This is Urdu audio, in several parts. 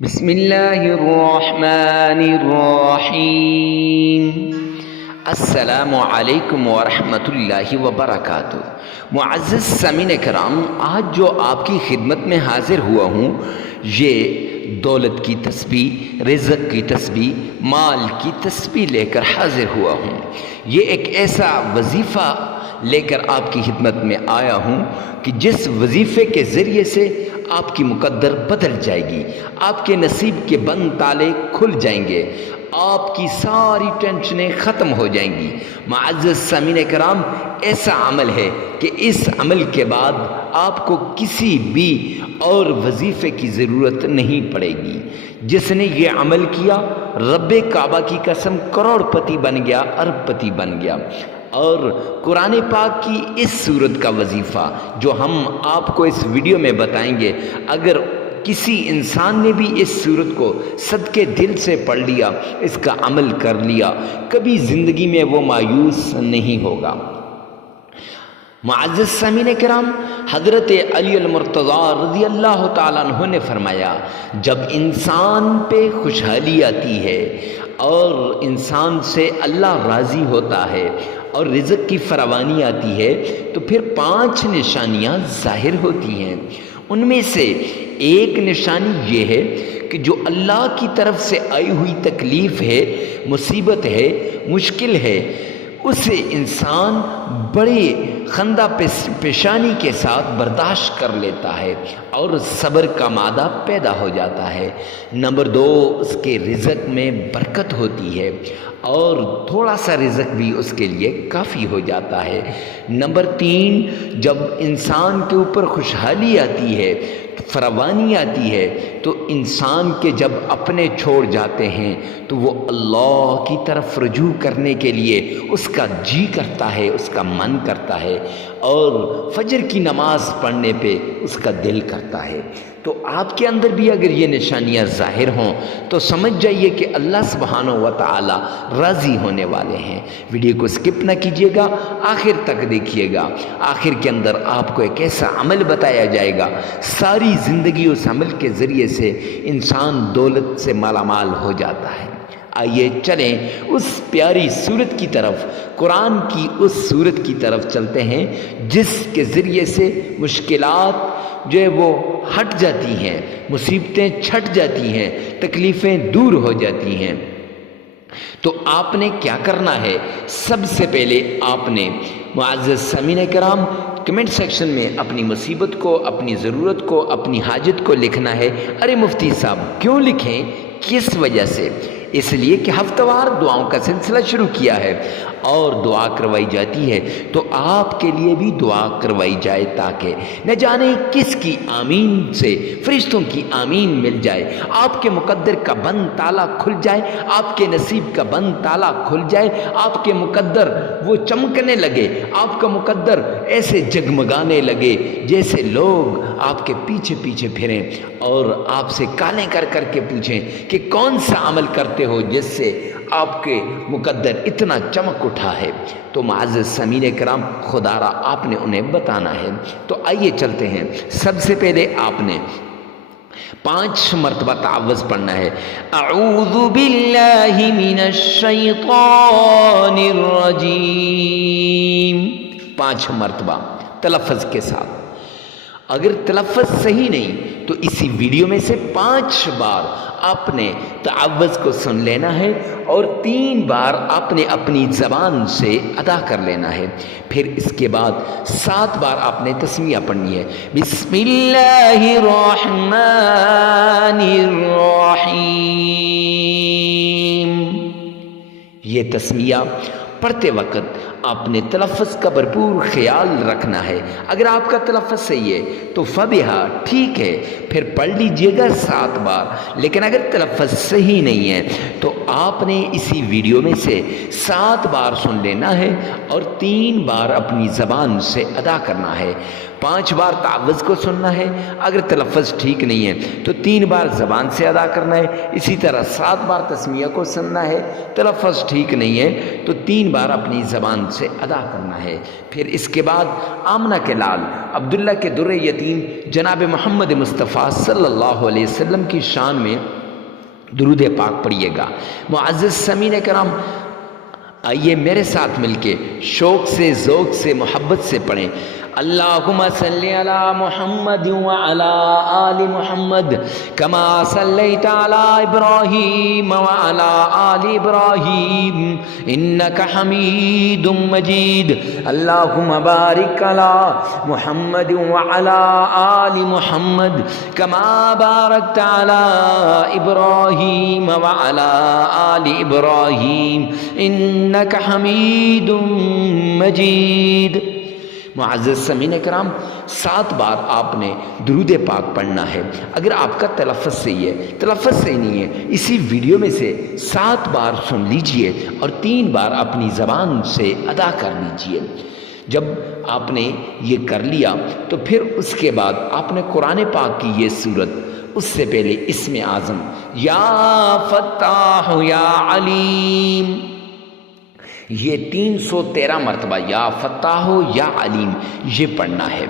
بسم اللہ الرحمن الرحیم۔ السلام علیکم ورحمۃ اللہ وبرکاتہ۔ معزز سامعین کرام، آج جو آپ کی خدمت میں حاضر ہوا ہوں، یہ دولت کی تسبیح، رزق کی تسبیح، مال کی تسبیح لے کر حاضر ہوا ہوں۔ یہ ایک ایسا وظیفہ لے کر آپ کی خدمت میں آیا ہوں کہ جس وظیفے کے ذریعے سے آپ کی مقدر بدل جائے گی، آپ کے نصیب کے بند تالے کھل جائیں گے، آپ کی ساری ٹینشنیں ختم ہو جائیں گی۔ معزز سامعین کرام، ایسا عمل ہے کہ اس عمل کے بعد آپ کو کسی بھی اور وظیفے کی ضرورت نہیں پڑے گی۔ جس نے یہ عمل کیا، رب کعبہ کی قسم، کروڑ پتی بن گیا، ارب پتی بن گیا۔ اور قرآن پاک کی اس سورت کا وظیفہ جو ہم آپ کو اس ویڈیو میں بتائیں گے، اگر کسی انسان نے بھی اس سورت کو صدقے دل سے پڑھ لیا، اس کا عمل کر لیا، کبھی زندگی میں وہ مایوس نہیں ہوگا۔ معزز سامعین کرام، حضرت علی المرتضیٰ رضی اللہ تعالیٰ عنہ نے فرمایا، جب انسان پہ خوشحالی آتی ہے اور انسان سے اللہ راضی ہوتا ہے اور رزق کی فراوانی آتی ہے، تو پھر 5 نشانیاں ظاہر ہوتی ہیں۔ ان میں سے ایک نشانی یہ ہے کہ جو اللہ کی طرف سے آئی ہوئی تکلیف ہے، مصیبت ہے، مشکل ہے، اسے انسان بڑے خندہ پیشانی کے ساتھ برداشت کر لیتا ہے اور صبر کا مادہ پیدا ہو جاتا ہے۔ نمبر 2، اس کے رزق میں برکت ہوتی ہے اور تھوڑا سا رزق بھی اس کے لیے کافی ہو جاتا ہے۔ نمبر 3، جب انسان کے اوپر خوشحالی آتی ہے، فراوانی آتی ہے، تو انسان کے جب اپنے چھوڑ جاتے ہیں تو وہ اللہ کی طرف رجوع کرنے کے لیے اس کا جی کرتا ہے، اس کا من کرتا ہے، اور فجر کی نماز پڑھنے پہ اس کا دل کرتا ہے۔ تو آپ کے اندر بھی اگر یہ نشانیاں ظاہر ہوں تو سمجھ جائیے کہ اللہ سبحانہ و تعالی راضی ہونے والے ہیں۔ ویڈیو کو سکپ نہ کیجیے گا، آخر تک دیکھیے گا۔ آخر کے اندر آپ کو ایک ایسا عمل بتایا جائے گا، ساری زندگی اس عمل کے ذریعے سے انسان دولت سے مالا مال ہو جاتا ہے۔ آئیے چلیں اس پیاری سورت کی طرف، قرآن کی اس سورت کی طرف چلتے ہیں جس کے ذریعے سے مشکلات جو ہے وہ ہٹ جاتی ہیں، مصیبتیں چھٹ جاتی ہیں، تکلیفیں دور ہو جاتی ہیں۔ تو آپ نے کیا کرنا ہے؟ سب سے پہلے آپ نے معزز سامعین کرام کمنٹ سیکشن میں اپنی مصیبت کو، اپنی ضرورت کو، اپنی حاجت کو لکھنا ہے۔ ارے مفتی صاحب کیوں لکھیں؟ کس وجہ سے؟ اس لیے کہ ہفتہ وار دعاؤں کا سلسلہ شروع کیا ہے اور دعا کروائی جاتی ہے، تو آپ کے لیے بھی دعا کروائی جائے تاکہ نہ جانے کس کی آمین سے فرشتوں کی آمین مل جائے، آپ کے مقدر کا بند تالا کھل جائے، آپ کے نصیب کا بند تالا کھل جائے، آپ کے مقدر وہ چمکنے لگے، آپ کا مقدر ایسے جگمگانے لگے جیسے لوگ آپ کے پیچھے پیچھے پھریں اور آپ سے کالیں کر کر کے پوچھیں کہ کون سا عمل کرتے ہو جس سے آپ کے مقدر اتنا چمک اٹھا ہے۔ تو معزز سامعین کرام، خدا را آپ نے انہیں بتانا ہے۔ تو آئیے چلتے ہیں۔ سب سے پہلے آپ نے 5 مرتبہ تعوذ پڑھنا ہے۔ اعوذ باللہ من الشیطان الرجیم، 5 مرتبہ تلفظ کے ساتھ۔ اگر تلفظ صحیح نہیں تو اسی ویڈیو میں سے 5 بار آپ نے تعوذ کو سن لینا ہے اور 3 بار آپ نے اپنی زبان سے ادا کر لینا ہے۔ پھر اس کے بعد 7 بار آپ نے تسمیہ پڑھنی ہے۔ بسم اللہ الرحمن الرحیم۔ یہ تسمیہ پڑھتے وقت آپ نے تلفظ کا بھرپور خیال رکھنا ہے۔ اگر آپ کا تلفظ صحیح ہے تو فبہا، ٹھیک ہے، پھر پڑھ لیجئے گا 7 بار۔ لیکن اگر تلفظ صحیح نہیں ہے تو آپ نے اسی ویڈیو میں سے 7 بار سن لینا ہے اور 3 بار اپنی زبان سے ادا کرنا ہے۔ 5 بار تعوذ کو سننا ہے، اگر تلفظ ٹھیک نہیں ہے تو 3 بار زبان سے ادا کرنا ہے، اسی طرح 7 بار تسمیہ کو سننا ہے، تلفظ ٹھیک نہیں ہے تو 3 بار اپنی زبان سے ادا کرنا ہے۔ پھر اس کے بعد آمنہ کے لال عبداللہ کے در یتیم جناب محمد مصطفیٰ صلی اللہ علیہ وسلم کی شان میں درود پاک پڑھیے گا۔ معزز سامعین کرام، آئیے میرے ساتھ مل کے شوق سے، ذوق سے، محبت سے پڑھیں۔ اللہم صلی علی محمد وعلی آل محمد کما صلیت علی ابراہیم وعلی آل ابراہیم انک حمید مجید۔ اللہم بارک علی محمد وعلی آل محمد کما بارکت علی ابراہیم وعلی آل ابراہیم انک حمید مجید۔ معزز سامعین کرام، 7 بار آپ نے درود پاک پڑھنا ہے۔ اگر آپ کا تلفظ صحیح ہے، تلفظ صحیح نہیں ہے، اسی ویڈیو میں سے 7 بار سن لیجئے اور 3 بار اپنی زبان سے ادا کر لیجئے۔ جب آپ نے یہ کر لیا تو پھر اس کے بعد آپ نے قرآن پاک کی یہ سورت، اس سے پہلے اسم اعظم یا فتاح یا علیم، یہ 313 مرتبہ یا فتاح یا علیم یہ پڑھنا ہے۔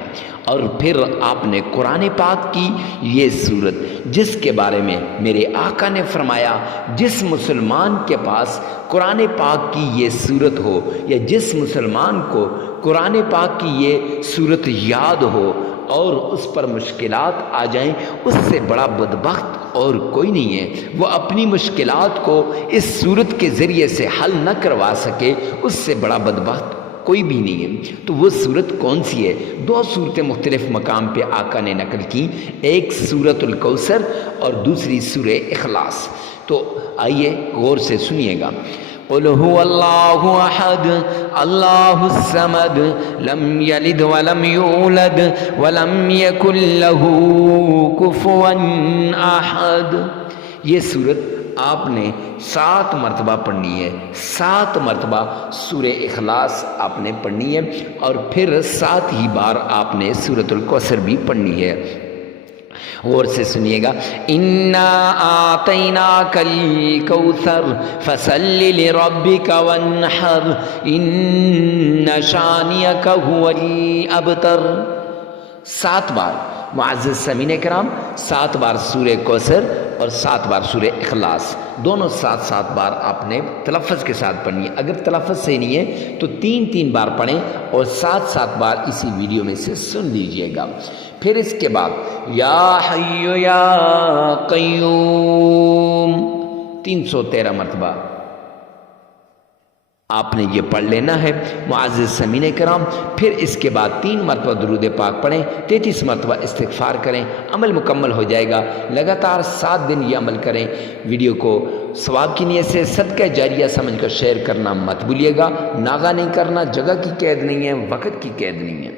اور پھر آپ نے قرآن پاک کی یہ سورت، جس کے بارے میں میرے آقا نے فرمایا جس مسلمان کے پاس قرآن پاک کی یہ سورت ہو، یا جس مسلمان کو قرآن پاک کی یہ سورت یاد ہو اور اس پر مشکلات آ جائیں، اس سے بڑا بدبخت اور کوئی نہیں ہے۔ وہ اپنی مشکلات کو اس سورت کے ذریعے سے حل نہ کروا سکے، اس سے بڑا بدبخت کوئی بھی نہیں ہے۔ تو وہ سورت کون سی ہے؟ 2 صورتیں مختلف مقام پہ آقا نے نقل کی، ایک سورۃ الکوثر اور دوسری سورہ اخلاص۔ تو آئیے غور سے سنیے گا۔ قل هو اللہ احد اللہ الصمد لم یلد ولم یولد ولم یکن له کفوا احد۔ یہ سورت آپ نے 7 مرتبہ پڑھنی ہے، 7 مرتبہ سورہ اخلاص آپ نے پڑھنی ہے، اور پھر 7 ہی بار آپ نے سورۃ الکوثر بھی پڑھنی ہے۔ غور سے سنیے گا۔ انا آتیناک الکوثر فصل لربک وانحر ان شانئک هو الابتر۔ 7 بار معزز سامعین کرام، 7 بار سورہ کوثر اور 7 بار سورہ اخلاص، دونوں 7 بار آپ نے تلفظ کے ساتھ پڑھنی ہے۔ اگر تلفظ صحیح نہیں ہے تو 3 بار پڑھیں اور 7 بار اسی ویڈیو میں سے سن لیجئے گا۔ پھر اس کے بعد یا حی یا قیوم 313 مرتبہ آپ نے یہ پڑھ لینا ہے معزز سامعین کرام۔ پھر اس کے بعد 3 مرتبہ درود پاک پڑھیں، 33 مرتبہ استغفار کریں، عمل مکمل ہو جائے گا۔ لگاتار 7 دن یہ عمل کریں۔ ویڈیو کو ثواب کی نیت سے صدقہ جاریہ سمجھ کر شیئر کرنا مت بھولیے گا۔ ناغہ نہیں کرنا، جگہ کی قید نہیں ہے، وقت کی قید نہیں ہے۔